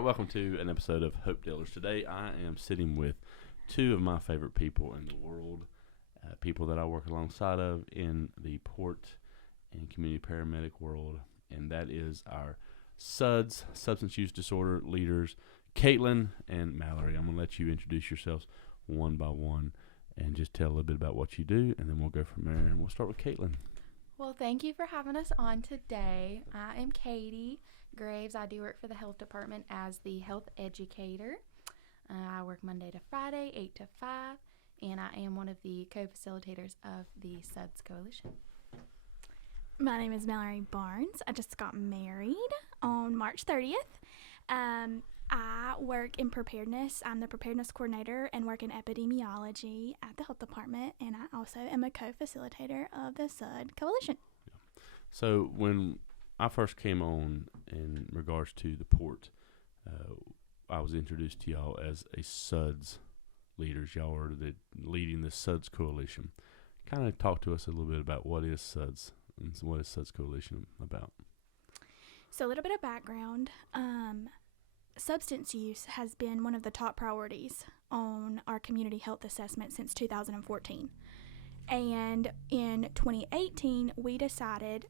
right, welcome to an episode of Hope Dealers. Today I am sitting with two of my favorite people in the world, people that I work alongside of in the port and community paramedic world, and that is our SUDS, substance use disorder leaders, Katlyn and Mallory. I'm going to let you introduce yourselves one by one and just tell a little bit about what you do, and then we'll go from there, and we'll start with Katlyn. Well, thank you for having us on today. I am Katie Graves. I do work for the health department as the health educator. I work Monday to Friday, 8 to 5, and I am one of the co-facilitators of the SUDS Coalition. My name is Mallory Barnes. I just got married on March 30th. I work in preparedness. I'm the preparedness coordinator and work in epidemiology at the health department, and I also am a co-facilitator of the SUD Coalition. So when I first came on in regards to the port, I was introduced to y'all as a SUDS leaders. Y'all are leading the SUDS Coalition. Kind of talk to us a little bit about what is SUDS and what is SUDS Coalition about. So a little bit of background. Substance use has been one of the top priorities on our community health assessment since 2014. And in 2018, we decided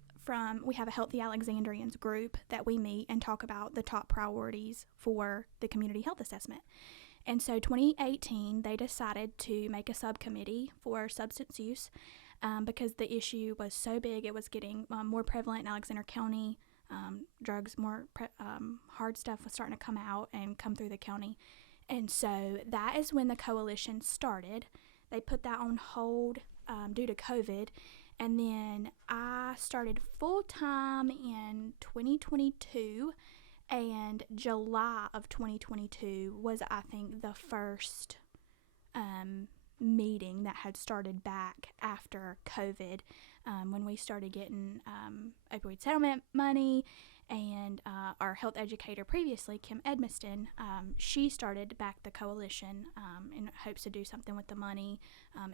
we have a Healthy Alexandrians group that we meet and talk about the top priorities for the community health assessment. And so 2018, they decided to make a subcommittee for substance use because the issue was so big. It was getting more prevalent in Alexander County. Drugs, hard stuff was starting to come out and come through the county. And so that is when the coalition started. They put that on hold due to COVID. And then I started full-time in 2022, and July of 2022 was, I think, the first meeting that had started back after COVID, when we started getting opioid settlement money. And our health educator previously, Kim Edmiston, she started back the coalition in hopes to do something with the money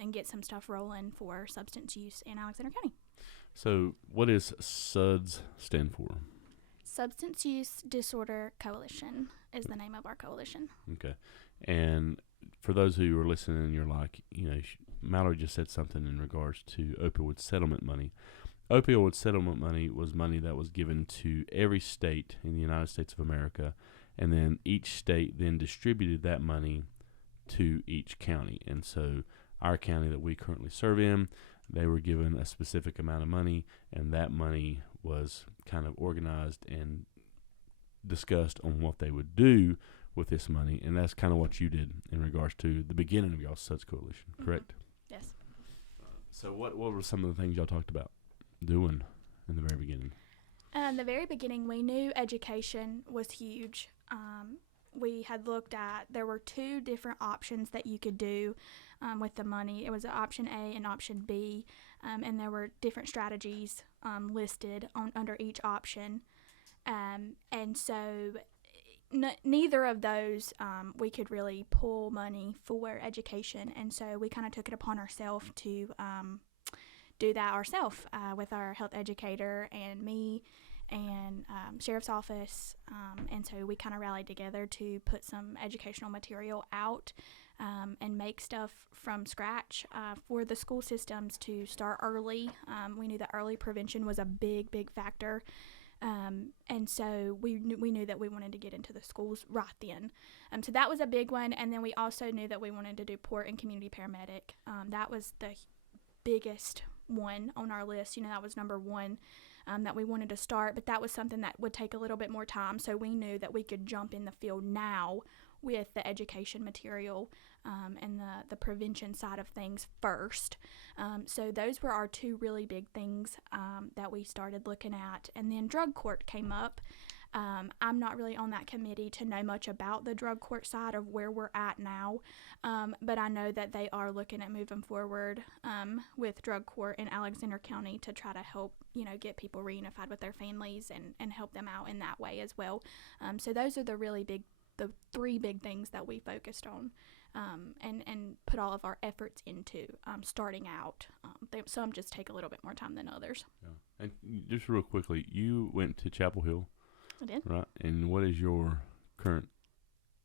and get some stuff rolling for substance use in Alexander County. So what does SUDS stand for? Substance Use Disorder Coalition is the name of our coalition. Okay. And for those who are listening and you're like, Mallory just said something in regards to opioid settlement money. Opioid settlement money was money that was given to every state in the United States of America, and then each state then distributed that money to each county. And so our county that we currently serve in, they were given a specific amount of money, and that money was kind of organized and discussed on what they would do with this money, and that's kind of what you did in regards to the beginning of y'all's SUDS Coalition, correct? Mm-hmm. Yes. So what were some of the things y'all talked about doing in the very beginning? In the very beginning, we knew education was huge. We had looked at, there were two different options that you could do with the money. It was option A and option B, and there were different strategies listed under each option. And so neither of those we could really pull money for education, and so we kind of took it upon ourselves to do that ourselves with our health educator and me and sheriff's office, and so we kind of rallied together to put some educational material out and make stuff from scratch for the school systems to start early. We knew that early prevention was a big factor, and so we knew that we wanted to get into the schools right then. So that was a big one, and then we also knew that we wanted to do port and community paramedic. That was the biggest one on our list. That was number one that we wanted to start, but that was something that would take a little bit more time, so we knew that we could jump in the field now with the education material and the prevention side of things first. So those were our two really big things that we started looking at. And then drug court came up. I'm not really on that committee to know much about the drug court side of where we're at now, but I know that they are looking at moving forward with drug court in Alexander County to try to help, get people reunified with their families and help them out in that way as well. So those are the three big things that we focused on and put all of our efforts into starting out. Some just take a little bit more time than others. Yeah. And just real quickly, you went to Chapel Hill. I did. Right. And what is your current?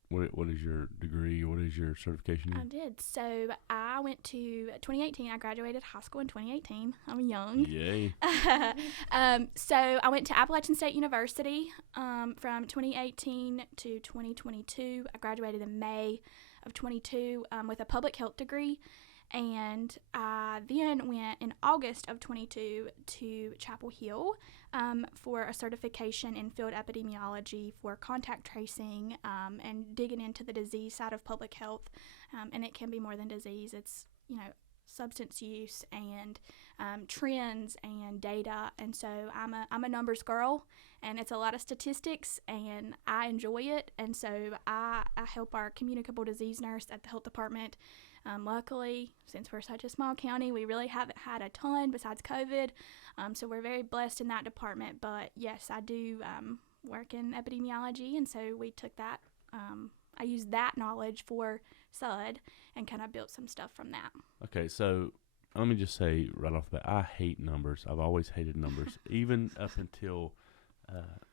What is your degree? What is your certification? I did. So I went to 2018. I graduated high school in 2018. I'm young. Yay. So I went to Appalachian State University from 2018 to 2022. I graduated in May of 22 with a public health degree. And I then went in August of 22 to Chapel Hill for a certification in field epidemiology for contact tracing and digging into the disease side of public health. And it can be more than disease. It's, substance use and trends and data. And so I'm a numbers girl, and it's a lot of statistics, and I enjoy it. And so I help our communicable disease nurse at the health department. Luckily, since we're such a small county, we really haven't had a ton besides COVID. So we're very blessed in that department. But yes, I do work in epidemiology, and so we took that. I used that knowledge for SUD and kind of built some stuff from that. Okay, so let me just say right off the bat, I hate numbers. I've always hated numbers, even up until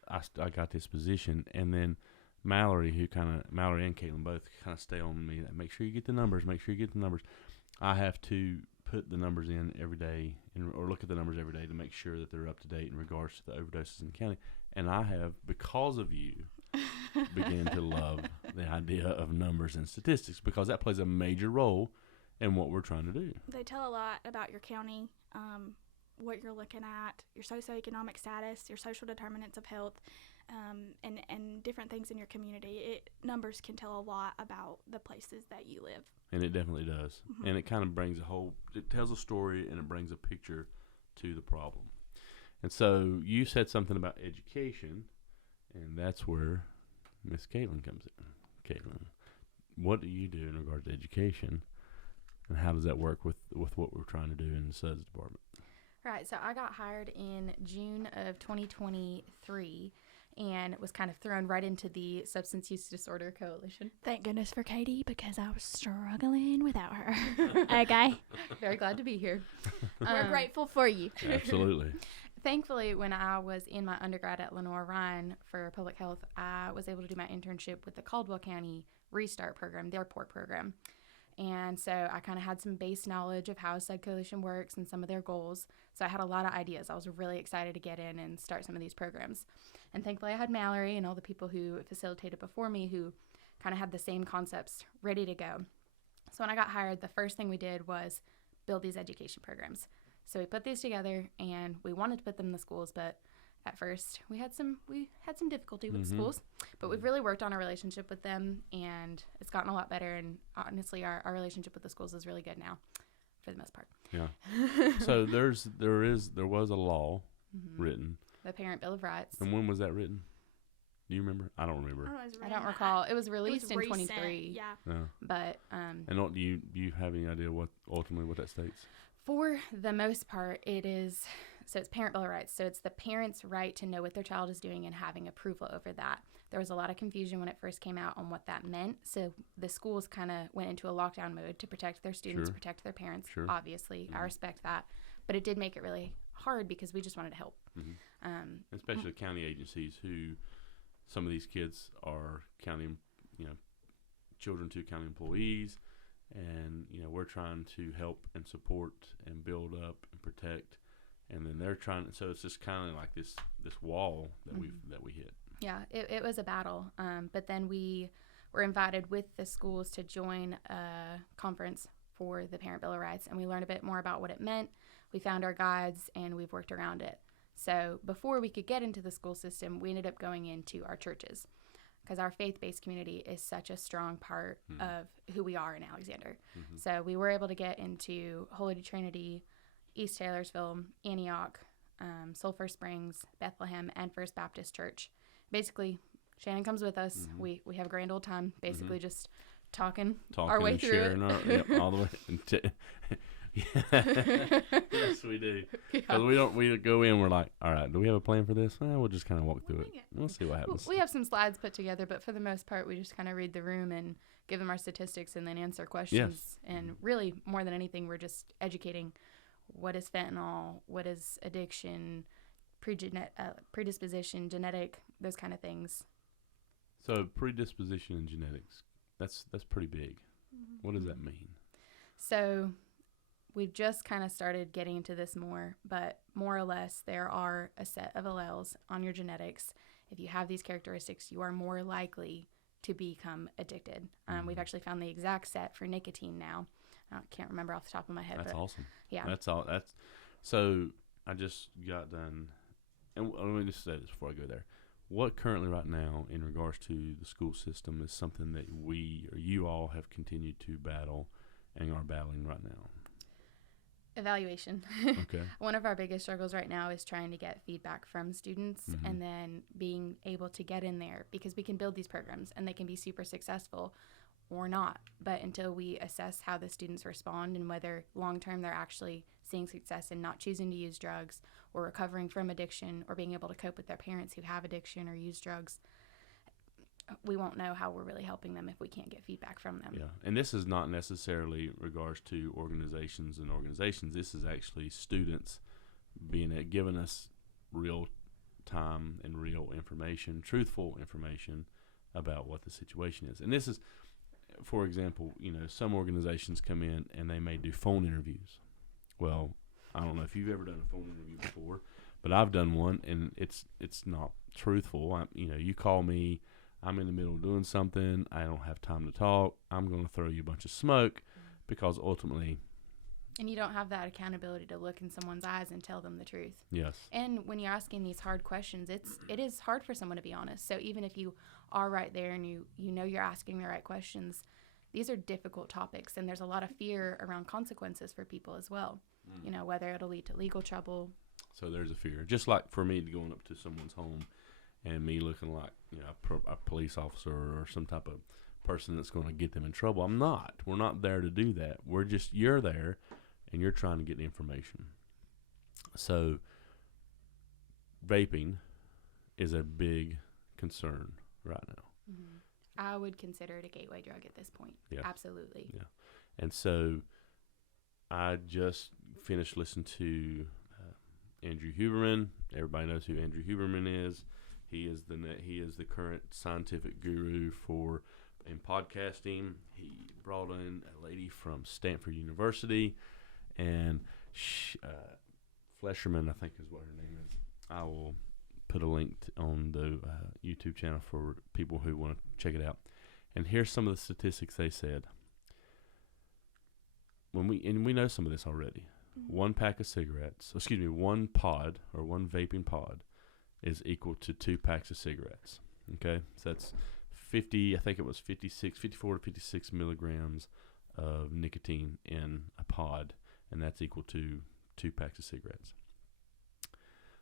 I got this position, and then Mallory and Katlyn both kind of stay on me. Make sure you get the numbers. I have to put the numbers in every day or look at the numbers every day to make sure that they're up to date in regards to the overdoses in the county. And I have, because of you, began to love the idea of numbers and statistics, because that plays a major role in what we're trying to do. They tell a lot about your county, what you're looking at, your socioeconomic status, your social determinants of health, and different things in your community. Numbers can tell a lot about the places that you live. And it definitely does. Mm-hmm. And it kind of brings it tells a story, and it brings a picture to the problem. And so you said something about education, and that's where Miss Katlyn comes in. Katlyn, what do you do in regard to education, and how does that work with what we're trying to do in the SUDS department? Right, so I got hired in June of 2023 and was kind of thrown right into the Substance Use Disorder Coalition. Thank goodness for Katie, because I was struggling without her. Okay. Very glad to be here. We're grateful for you. Absolutely. Thankfully, when I was in my undergrad at Lenore-Ryan for public health, I was able to do my internship with the Caldwell County Restart program, their PORT program. And so I kind of had some base knowledge of how SUD Coalition works and some of their goals. So I had a lot of ideas. I was really excited to get in and start some of these programs. And thankfully I had Mallory and all the people who facilitated before me who kind of had the same concepts ready to go. So when I got hired, the first thing we did was build these education programs. So we put these together, and we wanted to put them in the schools, but at first we had some difficulty with the schools. But we've really worked on our relationship with them, and it's gotten a lot better. And honestly, our relationship with the schools is really good now, for the most part. Yeah. So there was a law written. The Parent Bill of Rights. And when was that written? Do you remember? I don't remember. I don't recall. It was released in 23. Yeah. But and do you have any idea what that states? For the most part, it's Parent Bill of Rights. So it's the parent's right to know what their child is doing and having approval over that. There was a lot of confusion when it first came out on what that meant. So the schools kind of went into a lockdown mode to protect their students, protect their parents. Sure. Obviously, I respect that. But it did make it really hard because we just wanted to help. Mm-hmm. Especially county agencies who some of these kids are county, children to county employees. And, we're trying to help and support and build up and protect. And then they're trying, so it's just kind of like this wall that we hit. Yeah, it was a battle. But then we were invited with the schools to join a conference for the Parent Bill of Rights. And we learned a bit more about what it meant. We found our guides, and we've worked around it. So before we could get into the school system, we ended up going into our churches, because our faith-based community is such a strong part of who we are in Alexander. Mm-hmm. So we were able to get into Holy Trinity, East Taylorsville, Antioch, Sulphur Springs, Bethlehem, and First Baptist Church. Basically, Shannon comes with us. Mm-hmm. We have a grand old time, basically just talking our way through it. All the way. Yes, we do. Because we go in, we're like, all right, do we have a plan for this? We'll just kind of walk through it. We'll see what happens. We have some slides put together, but for the most part, we just kind of read the room and give them our statistics and then answer questions. Yes. And really, more than anything, we're just educating what is fentanyl, what is addiction, predisposition, genetic, those kind of things. So predisposition in genetics, that's pretty big. What does that mean? So we've just kind of started getting into this more, but more or less there are a set of alleles on your genetics. If you have these characteristics, you are more likely to become addicted. We've actually found the exact set for nicotine now. I can't remember off the top of my head. That's awesome. Yeah. That's all. So I just got done, and let me just say this before I go there. What currently right now in regards to the school system is something that we or you all have continued to battle and are battling right now? Evaluation. Okay. One of our biggest struggles right now is trying to get feedback from students and then being able to get in there, because we can build these programs and they can be super successful or not. But until we assess how the students respond and whether long term they're actually seeing success in not choosing to use drugs or recovering from addiction or being able to cope with their parents who have addiction or use drugs, we won't know how we're really helping them if we can't get feedback from them. Yeah, and this is not necessarily regards to organizations. This is actually students giving us real time and real information, truthful information about what the situation is. And this is, for example, some organizations come in and they may do phone interviews. Well, I don't know if you've ever done a phone interview before, but I've done one, and it's not truthful. You call me, I'm in the middle of doing something, I don't have time to talk, I'm going to throw you a bunch of smoke, because ultimately... And you don't have that accountability to look in someone's eyes and tell them the truth. Yes. And when you're asking these hard questions, it is hard for someone to be honest. So even if you are right there and you know you're asking the right questions, these are difficult topics, and there's a lot of fear around consequences for people as well. Whether it'll lead to legal trouble. So there's a fear. Just like for me going up to someone's home and me looking like a police officer or some type of person that's going to get them in trouble. I'm not. We're not there to do that. You're there, and you're trying to get information. So vaping is a big concern right now. I would consider it a gateway drug at this point. Yeah. Absolutely. Yeah. And so I just finished listening to Andrew Huberman. Everybody knows who Andrew Huberman is. He is the current scientific guru in podcasting. He brought in a lady from Stanford University, and Flesherman, I think is what her name is. I will put a link on the YouTube channel for people who want to check it out. And here's some of the statistics they said. We know some of this already. One pod or one vaping pod is equal to 2 packs of cigarettes. Okay, so that's 54 to 56 milligrams of nicotine in a pod, and that's equal to 2 packs of cigarettes.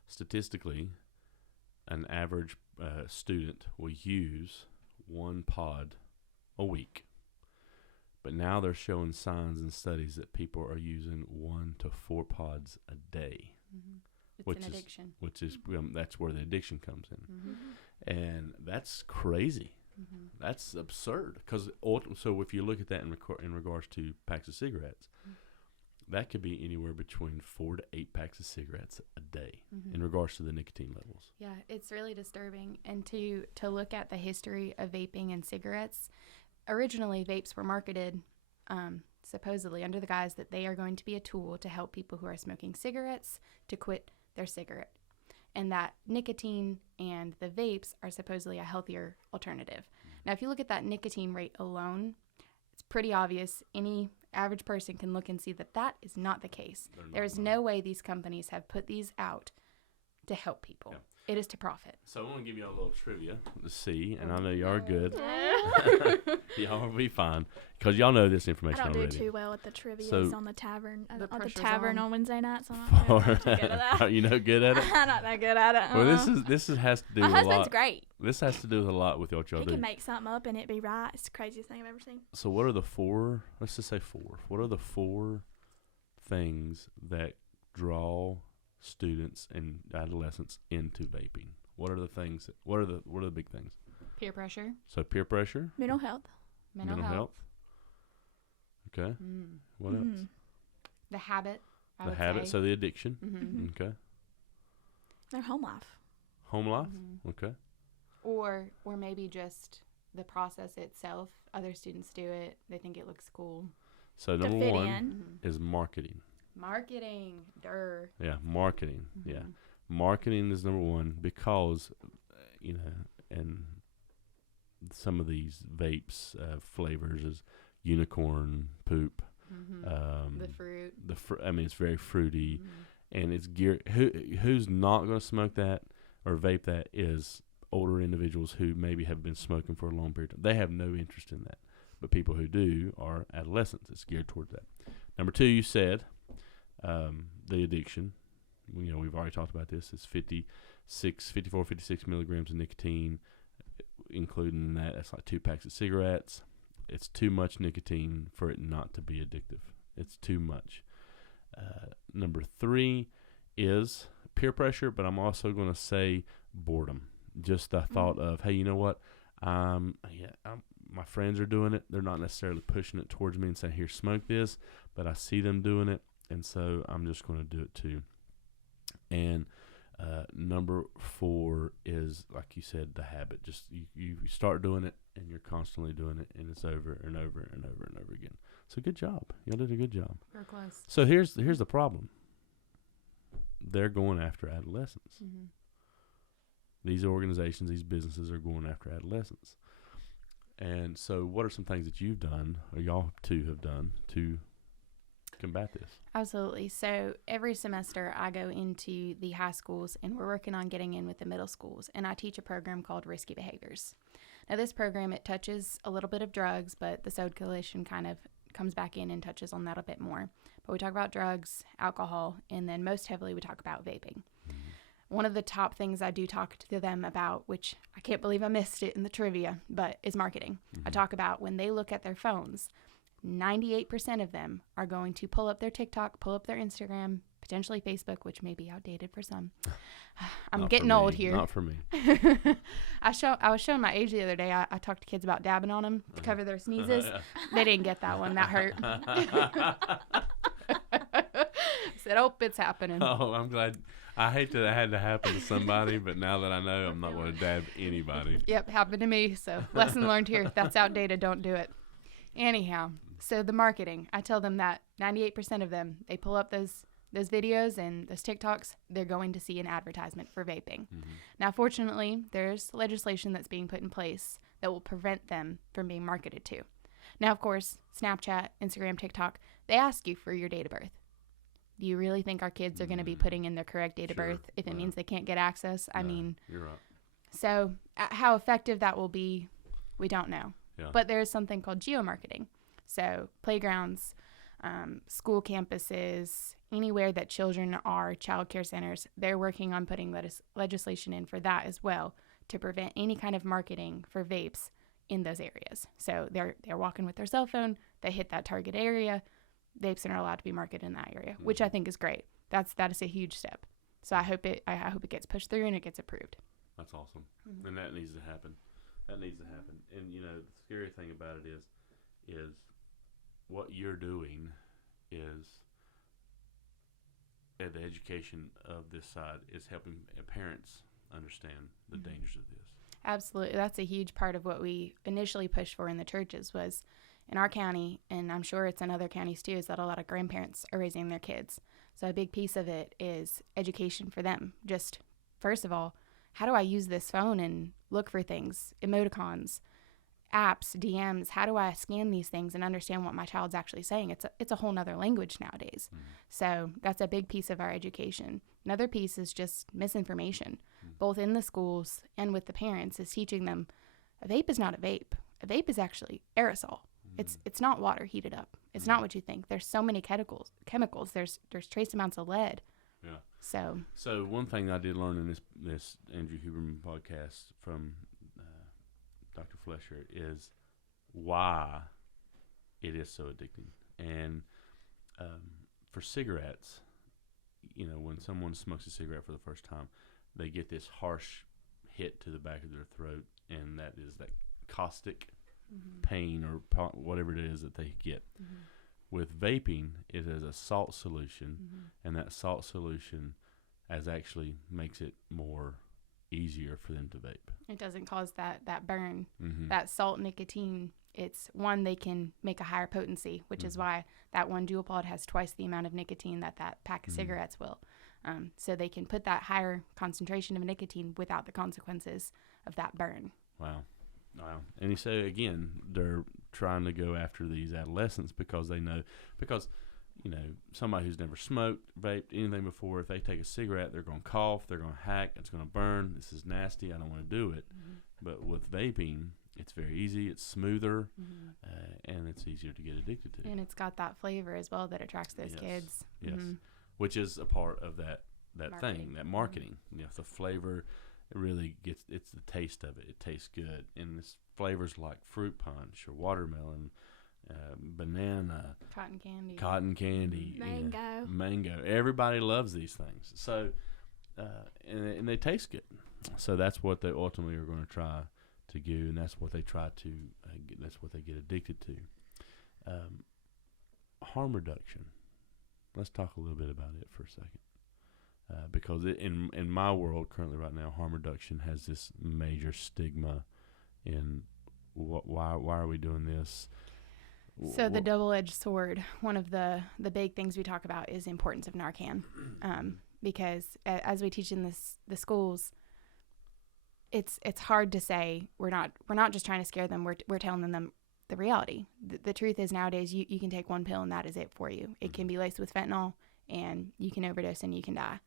Statistically, an average student will use 1 pod a week. But now they're showing signs and studies that people are using 1 to 4 pods a day. It's an addiction. That's where the addiction comes in. And that's crazy. That's absurd. So if you look at that in regards to packs of cigarettes, that could be anywhere between 4 to 8 packs of cigarettes a day in regards to the nicotine levels. Yeah, it's really disturbing. And to look at the history of vaping and cigarettes, originally vapes were marketed supposedly under the guise that they are going to be a tool to help people who are smoking cigarettes to quit their cigarette, and that nicotine and the vapes are supposedly a healthier alternative. Now, if you look at that nicotine rate alone, it's pretty obvious. Any average person can look and see that that is not the case. There is no way these companies have put these out to help people. Yeah. It is to profit. So I want to give you a little trivia to see, and I know y'all are good. Y'all will be fine, because y'all know this information already. I don't do too well at the trivia on the tavern. On Wednesday nights. So I'm not good at that. Are you no good at it? I'm not that good at it. Well, this has to do My with a lot. My husband's great. This has to do with a lot with what y'all do. He can make something up and it be right. It's the craziest thing I've ever seen. So what are the 4? Let's just say 4. What are the 4 things that draw students and adolescents into vaping? What are the things? What are the big things? Peer pressure. So peer pressure. Mental health. Mental health. Okay. What else? The habit. The habit. So the addiction. Okay. Their home life. Home life. Okay. Or maybe just the process itself. Other students do it. They think it looks cool. So To number fit one in. is marketing. Marketing. Durr. Yeah, marketing. Yeah. Marketing is number one because, and some of these vapes flavors is unicorn poop. The fruit. It's very fruity, and it's geared. Who's not going to smoke that or vape that is older individuals who maybe have been smoking for a long period of time. They have no interest in that, but people who do are adolescents. It's geared towards that. Number two, you said the addiction. We've already talked about this. It's 54, 56 milligrams of nicotine, including that. That's like 2 packs of cigarettes. It's too much nicotine for it not to be addictive. It's too much. Number three is peer pressure, but I'm also going to say boredom. Just the thought of, hey, you know what? My friends are doing it. They're not necessarily pushing it towards me and saying, here, smoke this, but I see them doing it, and so I'm just going to do it too. And number four is, like you said, the habit. Just you start doing it, and you're constantly doing it, and it's over and over and over and over again. So good job. Y'all did a good job. We're close. So here's the problem. They're going after adolescents. These organizations, these businesses are going after adolescents. And so what are some things that you've done, or y'all two have done, to combat this? Absolutely. So every semester I go into the high schools, and we're working on getting in with the middle schools, and I teach a program called Risky Behaviors. Now this program, it touches a little bit of drugs, but the SOD Coalition kind of comes back in and touches on that a bit more. But we talk about drugs, alcohol, and then most heavily we talk about vaping. One of the top things I do talk to them about, which I can't believe I missed it in the trivia, but is marketing. I talk about when they look at their phones, 98% of them are going to pull up their TikTok, pull up their Instagram, potentially Facebook, which may be outdated for some. I'm Not getting for old me. here. Not for me. I was showing my age the other day. I talked to kids about dabbing on them to cover their sneezes. They didn't get that one. That hurt. Said, oh, it's happening. Oh, I'm glad. I hate that it had to happen to somebody, but now that I know, I'm not going to dab anybody. Yep, happened to me. So lesson learned here. If that's outdated, don't do it. Anyhow, so the marketing, I tell them that 98% of them, they pull up those videos and those TikToks, they're going to see an advertisement for vaping. Now, fortunately, there's legislation that's being put in place that will prevent them from being marketed to. Now, of course, Snapchat, Instagram, TikTok, they ask you for your date of birth. Do you really think our kids are going to be putting in their correct date of birth if it means they can't get access? I mean, you're right. So how effective that will be, we don't know. Yeah. But there is something called geomarketing. So playgrounds, school campuses, anywhere that children are, child care centers, they're working on putting legislation in for that as well to prevent any kind of marketing for vapes in those areas. So they're walking with their cell phone, they hit that target area, vapes are allowed to be marketed in that area, which I think is great. That is a huge step. So I hope it gets pushed through and it gets approved. That's awesome. And that needs to happen. And the scary thing about it is what you're doing is, at the education of this side, is helping parents understand the dangers of this. Absolutely. That's a huge part of what we initially pushed for in the churches was in our county, and I'm sure it's in other counties too, is that a lot of grandparents are raising their kids. So a big piece of it is education for them. Just, first of all, how do I use this phone and look for things, emoticons, apps, DMs? How do I scan these things and understand what my child's actually saying? It's a whole nother language nowadays. So that's a big piece of our education. Another piece is just misinformation, both in the schools and with the parents, is teaching them a vape is not a vape. A vape is actually aerosol. It's not water heated up. It's not what you think. There's so many chemicals. There's trace amounts of lead. Yeah. So one thing I did learn in this Andrew Huberman podcast from Dr. Flesher is why it is so addicting. And for cigarettes, when someone smokes a cigarette for the first time, they get this harsh hit to the back of their throat, and that is that caustic pain or whatever it is that they get. With vaping, it is a salt solution, and that salt solution actually makes it more easier for them to vape. It doesn't cause that burn, Mm-hmm. that salt nicotine. It's one, they can make a higher potency, which is why that one dual pod has twice the amount of nicotine that pack of cigarettes will. So they can put that higher concentration of nicotine without the consequences of that burn. Wow. And you say, again, they're trying to go after these adolescents because they know, somebody who's never smoked, vaped, anything before, if they take a cigarette, they're going to cough, they're going to hack, it's going to burn, this is nasty, I don't want to do it. But with vaping, it's very easy, it's smoother, and it's easier to get addicted to. And it's got that flavor as well that attracts those kids. Yes, Mm-hmm. which is a part of that thing, that marketing. The flavor, it really gets, it's the taste of it. It tastes good. And it's flavors like fruit punch or watermelon, banana, Cotton candy. Mango. Everybody loves these things. So, and they taste good. So that's what they ultimately are going to try to do, and that's what they try to. That's what they get addicted to. Harm reduction. Let's talk a little bit about it for a second, because in my world currently right now, harm reduction has this major stigma. In why are we doing this? So the double-edged sword, one of the big things we talk about is the importance of Narcan, because as we teach in the schools, it's hard to say we're not just trying to scare them. We're telling them the reality. The truth is nowadays you can take one pill and that is it for you. It can be laced with fentanyl and you can overdose and you can die.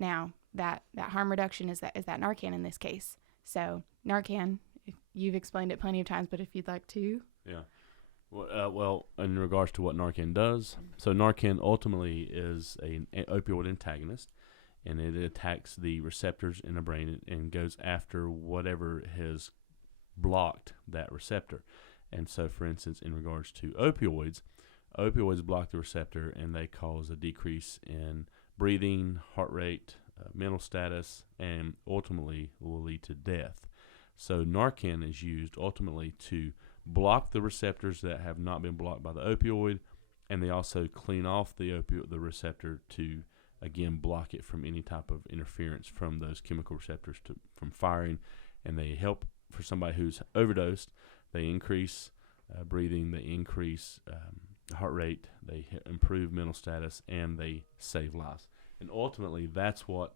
Now that harm reduction is that Narcan in this case. So Narcan, you've explained it plenty of times, but if you'd like to. Yeah. Well, in regards to what Narcan does, so Narcan ultimately is an opioid antagonist, and it attacks the receptors in the brain and goes after whatever has blocked that receptor. And so, for instance, in regards to opioids block the receptor, and they cause a decrease in breathing, heart rate, mental status, and ultimately will lead to death. So Narcan is used ultimately to block the receptors that have not been blocked by the opioid, and they also clean off the receptor to, again, block it from any type of interference from those chemical receptors from firing. And they help for somebody who's overdosed. They increase breathing, they increase heart rate, they improve mental status, and they save lives. And ultimately, that's what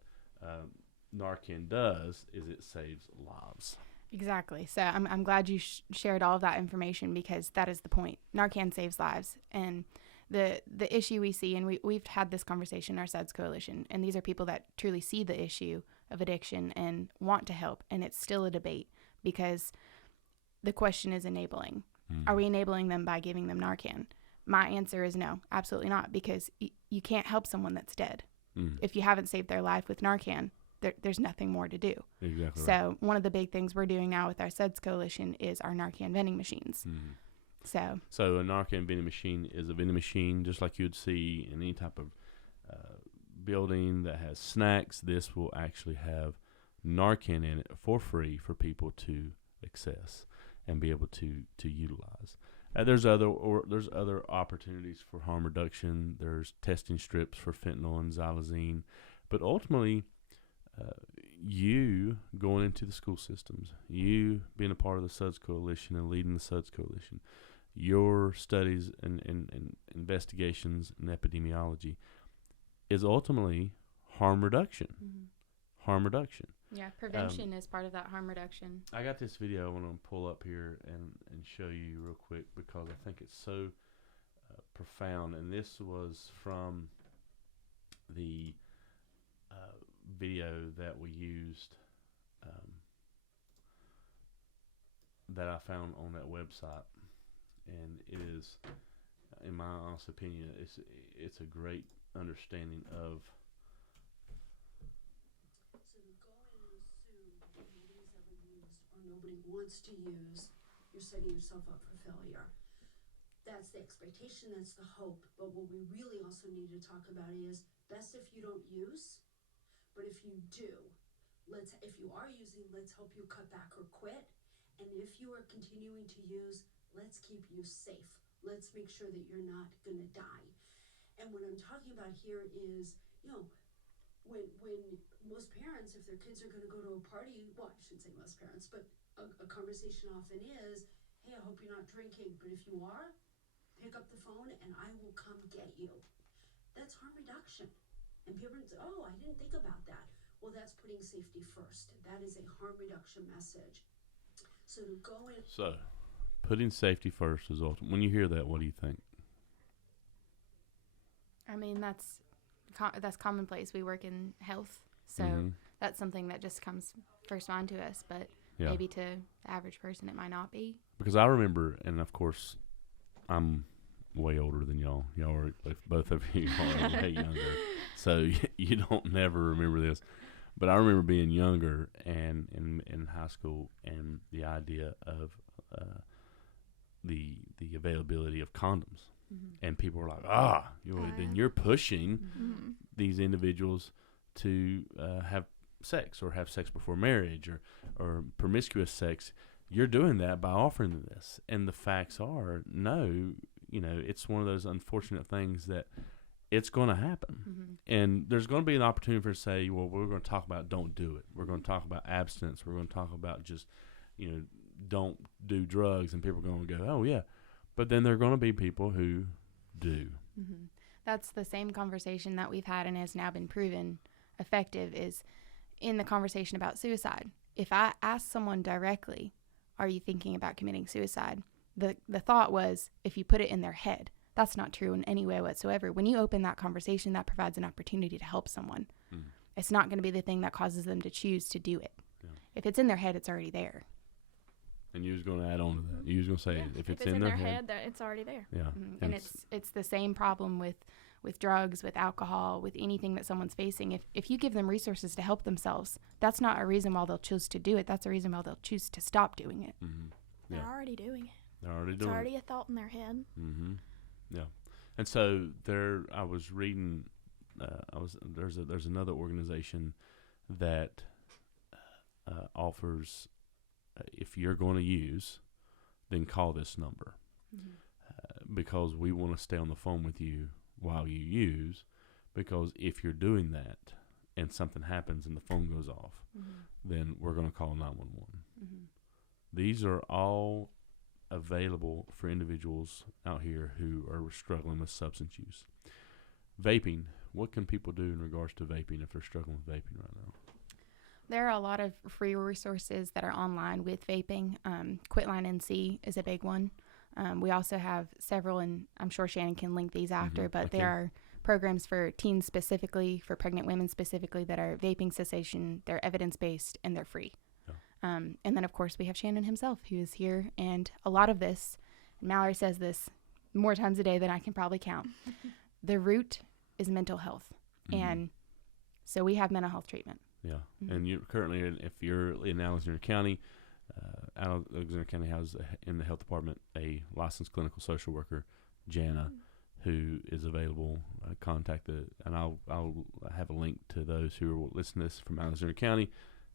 Narcan does, is it saves lives. Exactly. So I'm glad you shared all of that information, because that is the point. Narcan saves lives. And the issue we see, and we've had this conversation in our SUDS Coalition, and these are people that truly see the issue of addiction and want to help, and it's still a debate, because the question is enabling. Are we enabling them by giving them Narcan? My answer is no, absolutely not, because you can't help someone that's dead. If you haven't saved their life with Narcan, there's nothing more to do. Exactly. So right. one of the big things we're doing now with our SUDS Coalition is our Narcan vending machines. So a Narcan vending machine is a vending machine just like you would see in any type of building that has snacks. This will actually have Narcan in it for free for people to access and be able to utilize. There's other opportunities for harm reduction. There's testing strips for fentanyl and xylazine, but ultimately, you going into the school systems, you being a part of the SUDS Coalition and leading the SUDS Coalition, your studies and investigations in epidemiology is ultimately harm reduction. Harm reduction. Yeah, prevention is part of that harm reduction. I got this video I want to pull up here and show you real quick, because I think it's so profound. And this was from the video that we used, that I found on that website, and it is, in my honest opinion, it's a great understanding of. So to go in and assume that nobody's ever used or nobody wants to use, you're setting yourself up for failure. That's the expectation, that's the hope. But what we really also need to talk about is best if you don't use. But if you do, if you are using, let's help you cut back or quit. And if you are continuing to use, let's keep you safe. Let's make sure that you're not going to die. And what I'm talking about here is, when most parents, if their kids are going to go to a party, well, I shouldn't say most parents, but a conversation often is, hey, I hope you're not drinking, but if you are, pick up the phone and I will come get you. That's harm reduction. And parents, oh, I didn't think about that. Well, that's putting safety first. That is a harm reduction message. So to go in. So, putting safety first is ultimate. When you hear that, what do you think? I mean, that's commonplace. We work in health, so that's something that just comes first mind to us. But maybe to the average person, it might not be. Because I remember, and of course, I'm way older than y'all. Y'all are, both of you are way younger, so you don't never remember this. But I remember being younger and in high school, and the idea of the availability of condoms. And people were like, then you're pushing these individuals to have sex or have sex before marriage or promiscuous sex. You're doing that by offering them this. And the facts are, no, it's one of those unfortunate things that it's going to happen. And there's going to be an opportunity for to say, well, we're going to talk about don't do it. We're going to talk about abstinence. We're going to talk about just, don't do drugs. And people are going to go, oh, yeah. But then there are going to be people who do. That's the same conversation that we've had and has now been proven effective is in the conversation about suicide. If I ask someone directly, are you thinking about committing suicide? The thought was, if you put it in their head. That's not true in any way whatsoever. When you open that conversation, that provides an opportunity to help someone. It's not going to be the thing that causes them to choose to do it. Yeah. If it's in their head, it's already there. And you was going to add on to that. You was going to say if it's in their head, that it's already there. Yeah. And it's the same problem with drugs, with alcohol, with anything that someone's facing. If you give them resources to help themselves, that's not a reason why they'll choose to do it. That's a reason why they'll choose to stop doing it. They're already doing it. They're already doing it. It's already a thought in their head. Yeah. And so I was reading, there's another organization that offers, if you're going to use, then call this number. Because we want to stay on the phone with you while you use, because if you're doing that and something happens and the phone goes off, then we're going to call 911. These are all available for individuals out here who are struggling with substance use. Vaping, what can people do in regards to vaping if they're struggling with vaping right now? There are a lot of free resources that are online with vaping. Quitline NC is a big one. We also have several, and I'm sure Shannon can link these after, but there are programs for teens specifically, for pregnant women specifically, that are vaping cessation. They're evidence-based, and they're free. Yeah. And then, of course, we have Shannon himself, who is here. And a lot of this, Mallory says this more times a day than I can probably count, the root is mental health. And so we have mental health treatment. Yeah, and you currently, if you're in Alexander County, Alexander County has in the health department a licensed clinical social worker, Jana, who is available. Contact and I'll have a link to those who are listening to this from Alexander County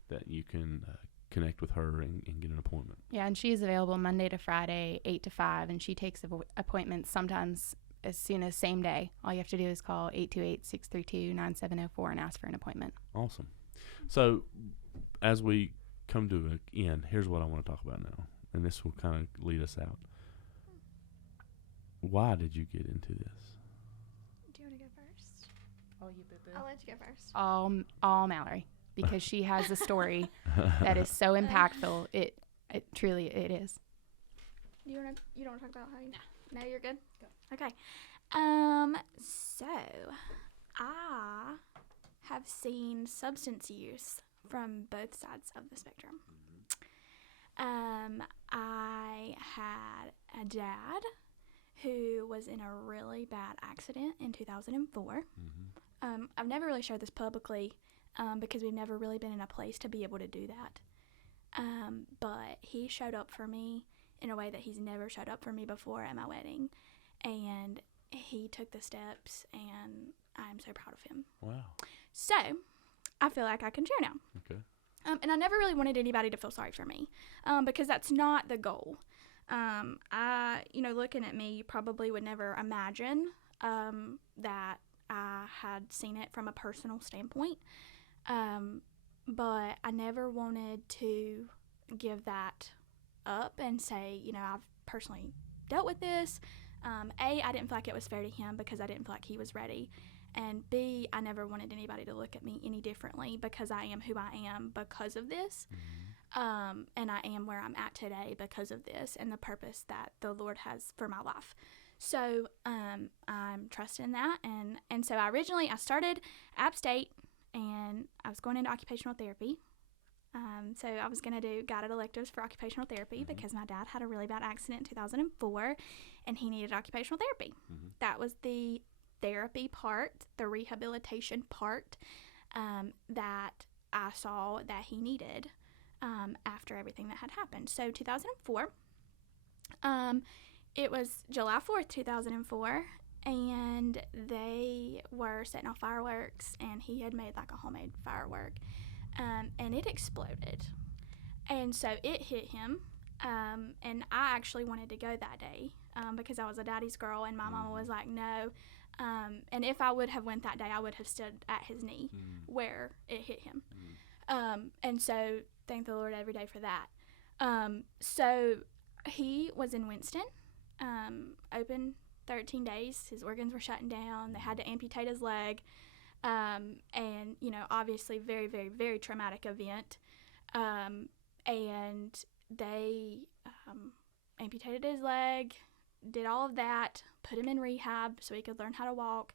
that you can connect with her and get an appointment. Yeah, and she is available Monday to Friday, 8 to 5, and she takes appointments sometimes as soon as same day. All you have to do is call 828-632-9704 and ask for an appointment. Awesome. So as we come to an end, here's what I want to talk about now, and this will kind of lead us out. Why did you get into this? Do you want to go first? Oh, you boo-boo. I'll let you go first. All Mallory, because she has a story that is so impactful. It truly is. You don't want to talk about how you... No, you're good? Go. Okay. So I have seen substance use from both sides of the spectrum. I had a dad who was in a really bad accident in 2004. I've never really shared this publicly because we've never really been in a place to be able to do that. But he showed up for me in a way that he's never showed up for me before at my wedding. And he took the steps, and I'm so proud of him. Wow. So I feel like I can share now. Okay. And I never really wanted anybody to feel sorry for me because that's not the goal. Looking at me, you probably would never imagine that I I had seen it from a personal standpoint. But I never wanted to give that up and say, I've personally dealt with this. A, I didn't feel like it was fair to him because I didn't feel like he was ready. And B, I never wanted anybody to look at me any differently because I am who I am because of this. And I am where I'm at today because of this and the purpose that the Lord has for my life. So I'm trusting that. And so I started App State, and I was going into occupational therapy. So I was going to do guided electives for occupational therapy because my dad had a really bad accident in 2004, and he needed occupational therapy. That was the therapy part, the rehabilitation part that I saw that he needed after everything that had happened. So 2004, it was July 4th, 2004, and they were setting off fireworks, and he had made like a homemade firework, and it exploded. And so it hit him, and I actually wanted to go that day because I was a daddy's girl, and my mama was like, no. And if I would have went that day, I would have stood at his knee where it hit him. And so thank the Lord every day for that. So he was in Winston, open 13 days. His organs were shutting down. They had to amputate his leg. And, obviously very, very, very traumatic event. And they amputated his leg, did all of that, put him in rehab so he could learn how to walk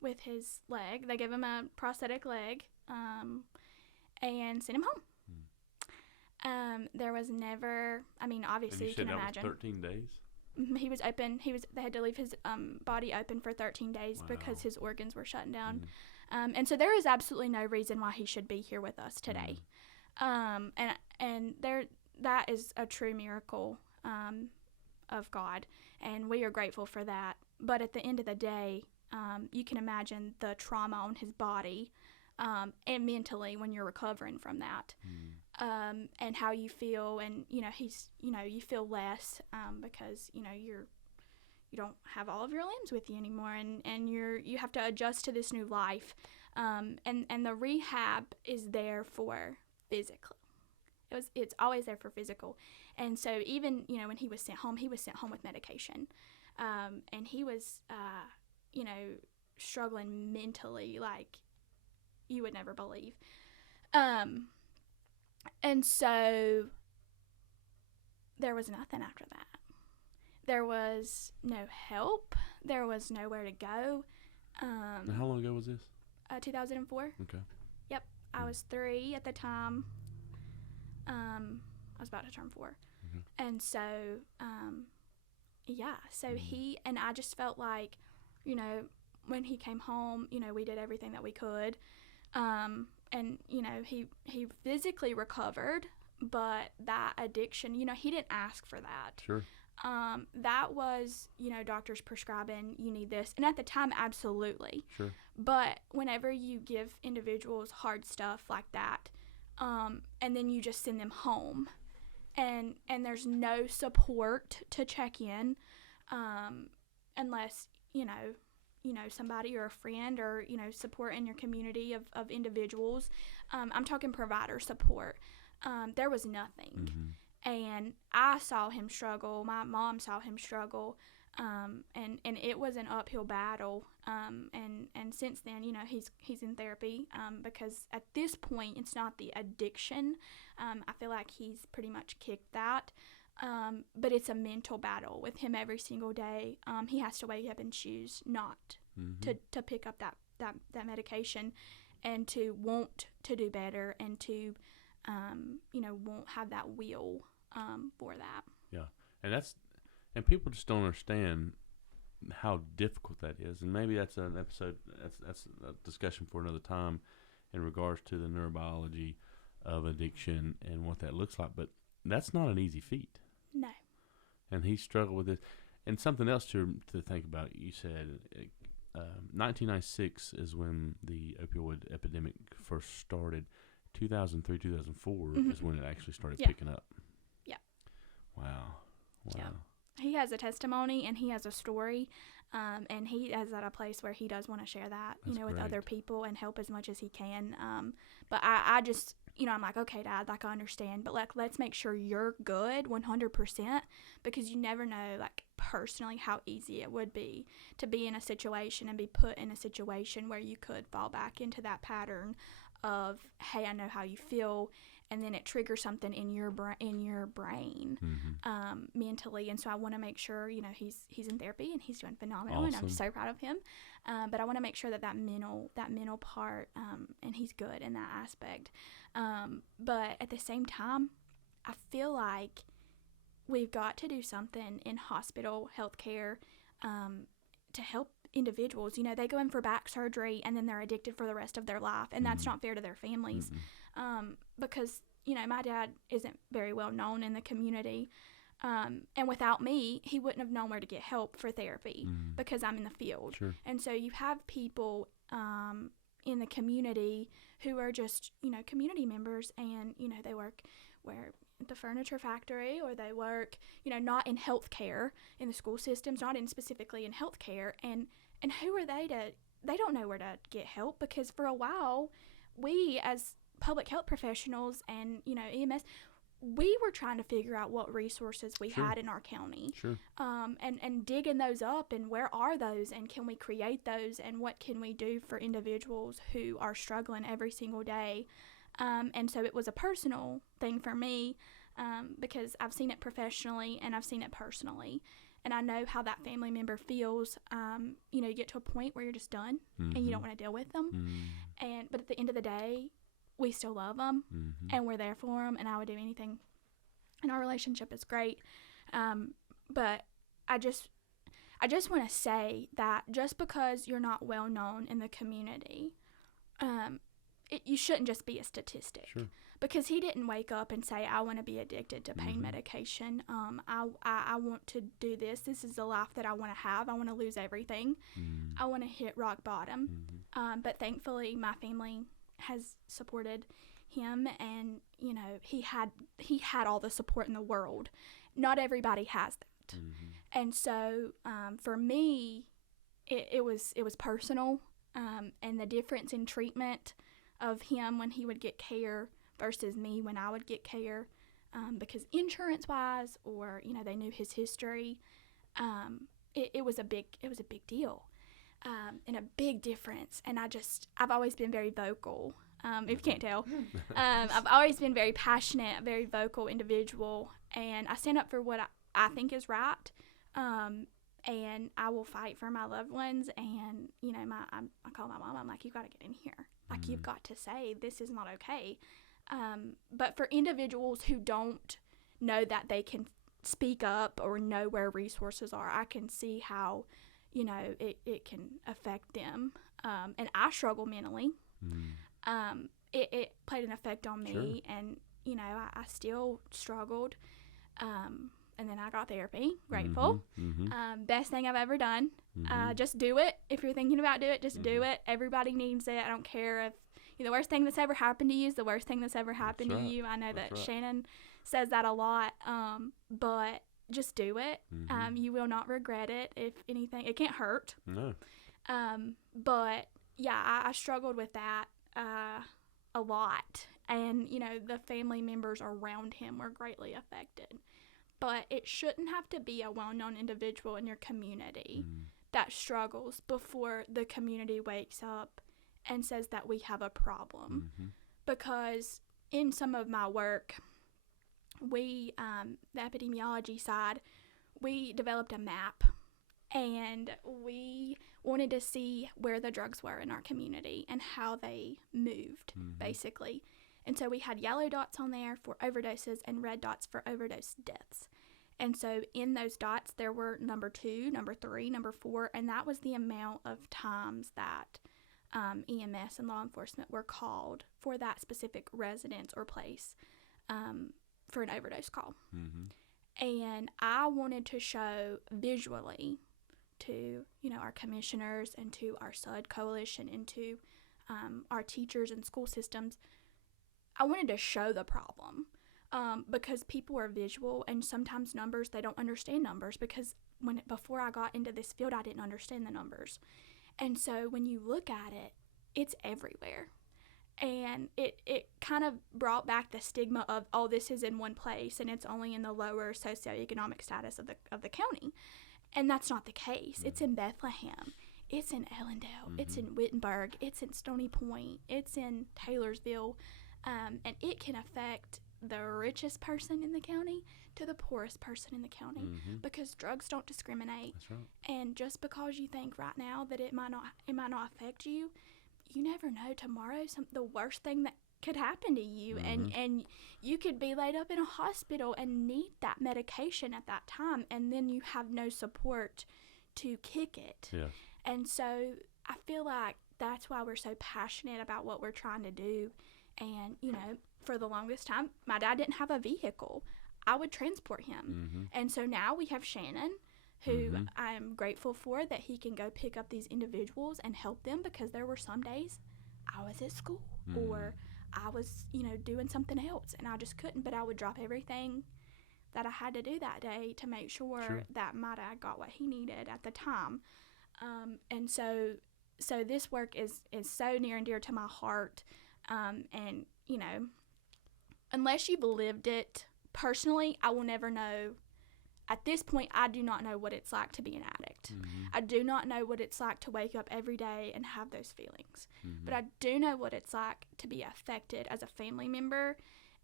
with his leg. They gave him a prosthetic leg and sent him home. There was never, obviously you can imagine. 13 days? He was open. They had to leave his body open for 13 days because his organs were shutting down. And so there is absolutely no reason why he should be here with us today. And that is a true miracle of God, and we are grateful for that. But at the end of the day, you can imagine the trauma on his body and mentally when you're recovering from that. And how you feel, and you feel less because you don't have all of your limbs with you anymore, and you have to adjust to this new life, and the rehab is there for physical. It's always there for physical, and so even when he was sent home with medication, and he was struggling mentally like you would never believe. And so there was nothing after that. There was no help. There was nowhere to go. And how long ago was this? 2004. Okay. Yep. I was 3 at the time. I was about to turn 4. And so, I just felt like, when he came home, we did everything that we could. And, he physically recovered, but that addiction, he didn't ask for that. Sure. That was, doctors prescribing, you need this. And at the time, absolutely. Sure. But whenever you give individuals hard stuff like that, and then you just send them home, and there's no support to check in, unless, somebody or a friend or, support in your community of individuals. I'm talking provider support. There was nothing. And I saw him struggle. My mom saw him struggle. And it was an uphill battle. And since then, he's in therapy, because at this point, it's not the addiction. I feel like he's pretty much kicked that. But it's a mental battle with him every single day. He has to wake up and choose not to pick up that medication, and to want to do better, and to, won't have that will for that. Yeah, and people just don't understand how difficult that is. And maybe that's an episode, that's a discussion for another time in regards to the neurobiology of addiction and what that looks like. But that's not an easy feat. No. And he struggled with it. And something else to think about, you said 1996 is when the opioid epidemic first started. 2003, 2004 is when it actually started picking up. Yeah. Wow. Yeah. He has a testimony and he has a story And he is at a place where he does want to share that, That's with great. other people and help as much as he can. But I just, I'm like, okay, Dad, like, I understand, but like, let's make sure you're good 100%, because you never know, like, personally how easy it would be to be in a situation and be put in a situation where you could fall back into that pattern of, hey, I know how you feel, and then it triggers something in your brain mentally. And so I want to make sure, he's in therapy and he's doing phenomenal, and I'm Awesome. so proud of him. But I want to make sure that mental part, and he's good in that aspect. But at the same time, I feel like we've got to do something in hospital healthcare to help individuals. They go in for back surgery and then they're addicted for the rest of their life, and that's not fair to their families. Because my dad isn't very well known in the community, and without me, he wouldn't have known where to get help for therapy because I'm in the field. Sure. And so you have people in the community who are just community members, and they work where the furniture factory, or they work not in healthcare in the school systems, not in specifically in healthcare, and who are they don't know where to get help, because for a while we as public health professionals and EMS, we were trying to figure out what resources we Sure. had in our county, Sure. and digging those up, and where are those, and can we create those, and what can we do for individuals who are struggling every single day. And so it was a personal thing for me, because I've seen it professionally and I've seen it personally, and I know how that family member feels. You get to a point where you're just done and you don't want to deal with them, but at the end of the day, we still love them and we're there for them, and I would do anything, and our relationship is great. But I just want to say that just because you're not well known in the community, you shouldn't just be a statistic. Sure. Because he didn't wake up and say, I want to be addicted to pain medication. I want to do this. This is the life that I want to have. I want to lose everything. I want to hit rock bottom. But thankfully, my family has supported him, and he had all the support in the world. Not everybody has that. And so for me, it was personal, and the difference in treatment of him when he would get care versus me when I would get care, because insurance-wise, or they knew his history, it was a big deal, and a big difference. And I've always been very vocal. If you can't tell, I've always been very passionate, a very vocal individual, and I stand up for what I think is right, and I will fight for my loved ones. And I call my mom. I'm like, you got to get in here. Like, you've got to say this is not okay. But for individuals who don't know that they can speak up or know where resources are, I can see how it can affect them. And I struggle mentally. It played an effect on me. Sure. And I still struggled. And then I got therapy. Grateful. Best thing I've ever done. Just do it. If you're thinking about it, just do it. Everybody needs it. I don't care if the worst thing that's ever happened to you is the worst thing that's ever happened to you. I know that Shannon says that a lot, but just do it. You will not regret it. If anything, it can't hurt. No. But yeah, I struggled with that a lot, and the family members around him were greatly affected. But it shouldn't have to be a well-known individual in your community that struggles before the community wakes up and says that we have a problem. Because in some of my work, we, the epidemiology side, we developed a map, and we wanted to see where the drugs were in our community and how they moved, basically. And so we had yellow dots on there for overdoses and red dots for overdose deaths. And so in those dots, there were number 2, number 3, number 4, and that was the amount of times that EMS and law enforcement were called for that specific residence or place for an overdose call. And I wanted to show visually to, our commissioners and to our SUD coalition and to our teachers and school systems, I wanted to show the problem. Because people are visual, and sometimes numbers, they don't understand numbers, because before I got into this field, I didn't understand the numbers. And so when you look at it, it's everywhere. And it kind of brought back the stigma of, oh, this is in one place and it's only in the lower socioeconomic status of the county. And that's not the case. It's in Bethlehem. It's in Ellendale. It's in Wittenberg. It's in Stony Point. It's in Taylorsville. And it can affect the richest person in the county to the poorest person in the county, because drugs don't discriminate. That's right. And just because you think right now that it might not affect you, you never know tomorrow the worst thing that could happen to you, and you could be laid up in a hospital and need that medication at that time, and then you have no support to kick it. Yeah. And so I feel like that's why we're so passionate about what we're trying to do. And, you know, for the longest time, my dad didn't have a vehicle. I would transport him. And so now we have Shannon, who I'm grateful for, that he can go pick up these individuals and help them, because there were some days I was at school or I was, you know, doing something else and I just couldn't, but I would drop everything that I had to do that day to make sure that my dad got what he needed at the time. And so this work is so near and dear to my heart. And, you know, unless you've lived it personally, I will never know. At this point, I do not know what it's like to be an addict. I do not know what it's like to wake up every day and have those feelings. But I do know what it's like to be affected as a family member,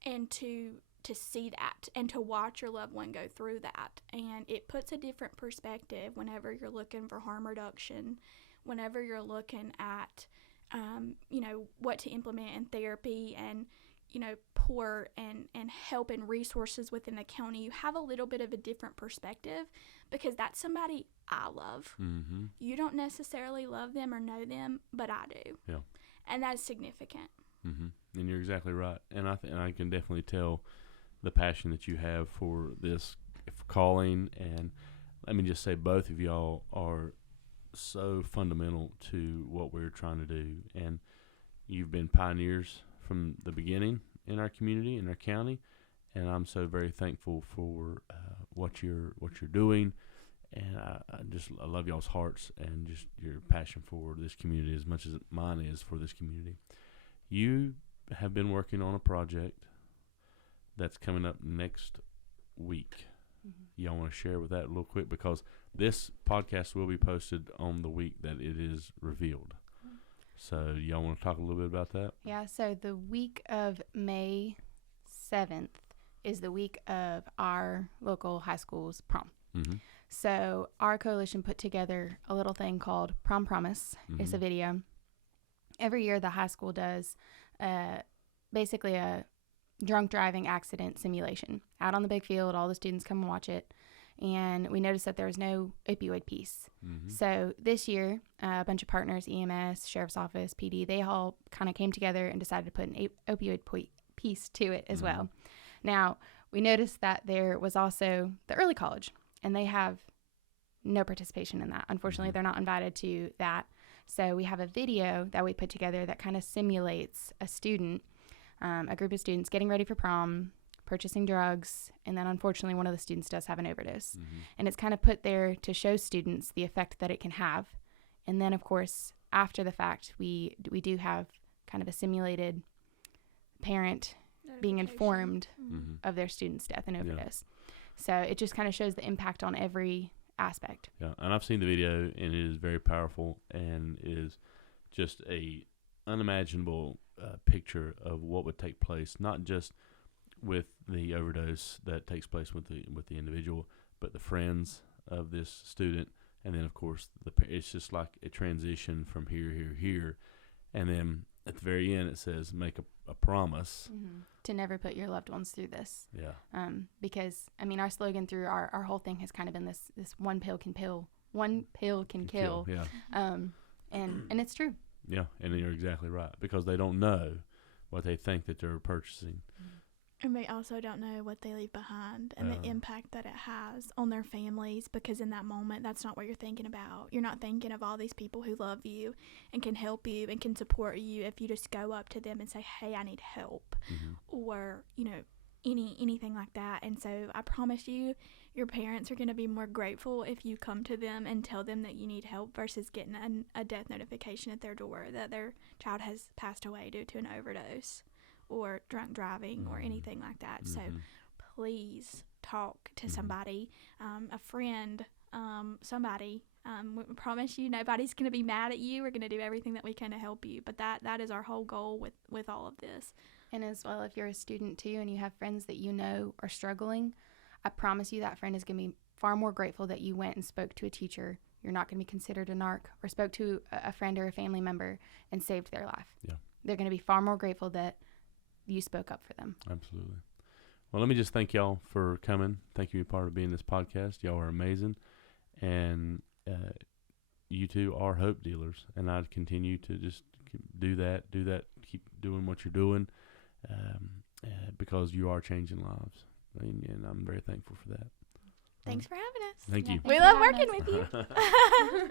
and to see that and to watch your loved one go through that. And it puts a different perspective whenever you're looking for harm reduction, whenever you're looking at, you know, what to implement in therapy and, you know, pour and help and resources within the county. You have a little bit of a different perspective, because that's somebody I love. You don't necessarily love them or know them, but I do. Yeah. And that's significant. And you're exactly right. And I can definitely tell the passion that you have for this calling. And let me just say, both of y'all are so fundamental to what we're trying to do. And you've been pioneers from the beginning in our community, in our county, and I'm so very thankful for what you're doing. And I love y'all's hearts and just your passion for this community as much as mine is for this community. You have been working on a project that's coming up next week. Y'all want to share with that a little quick, because this podcast will be posted on the week that it is revealed. So y'all want to talk a little bit about that? Yeah, so the week of May 7th is the week of our local high school's prom. So our coalition put together a little thing called Prom Promise. It's a video. Every year the high school does basically a drunk driving accident simulation. Out on the big field, all the students come and watch it. And we noticed that there was no opioid piece. So this year, a bunch of partners, EMS, Sheriff's Office, PD, they all kind of came together and decided to put an opioid piece to it as well. Now, we noticed that there was also the early college, and they have no participation in that. Unfortunately, they're not invited to that. So we have a video that we put together that kind of simulates a student, a group of students getting ready for prom, purchasing drugs, and then unfortunately one of the students does have an overdose. And it's kind of put there to show students the effect that it can have. And then, of course, after the fact, we do have kind of a simulated parent being informed of their student's death and overdose. So it just kind of shows the impact on every aspect. Yeah, and I've seen the video, and it is very powerful, and is just a unimaginable picture of what would take place, not just with the overdose that takes place with the individual, but the friends of this student, and then of course it's just like a transition from here, and then at the very end it says make a promise to never put your loved ones through this. Yeah. Because I mean, our slogan through our whole thing has kind of been this one pill can kill. Yeah. And it's true. Yeah, and you're exactly right, because they don't know what they think that they're purchasing. And they also don't know what they leave behind and the impact that it has on their families, because in that moment, that's not what you're thinking about. You're not thinking of all these people who love you and can help you and can support you if you just go up to them and say, hey, I need help. Or, you know, anything like that. And so I promise you, your parents are going to be more grateful if you come to them and tell them that you need help versus getting a death notification at their door that their child has passed away due to an overdose or drunk driving or anything like that. So please talk to somebody, a friend, somebody. We promise you nobody's going to be mad at you. We're going to do everything that we can to help you. But that is our whole goal with all of this. And as well, if you're a student too and you have friends that you know are struggling, I promise you that friend is going to be far more grateful that you went and spoke to a teacher. You're not going to be considered a narc, or spoke to a friend or a family member and saved their life. Yeah. They're going to be far more grateful that you spoke up for them. Absolutely. Well, let me just thank y'all for coming. Thank you for part of being this podcast. Y'all are amazing. And you two are hope dealers. And I'd continue to just do that, keep doing what you're doing, because you are changing lives. And I'm very thankful for that. Thanks for having us. Thank you. We love working with you.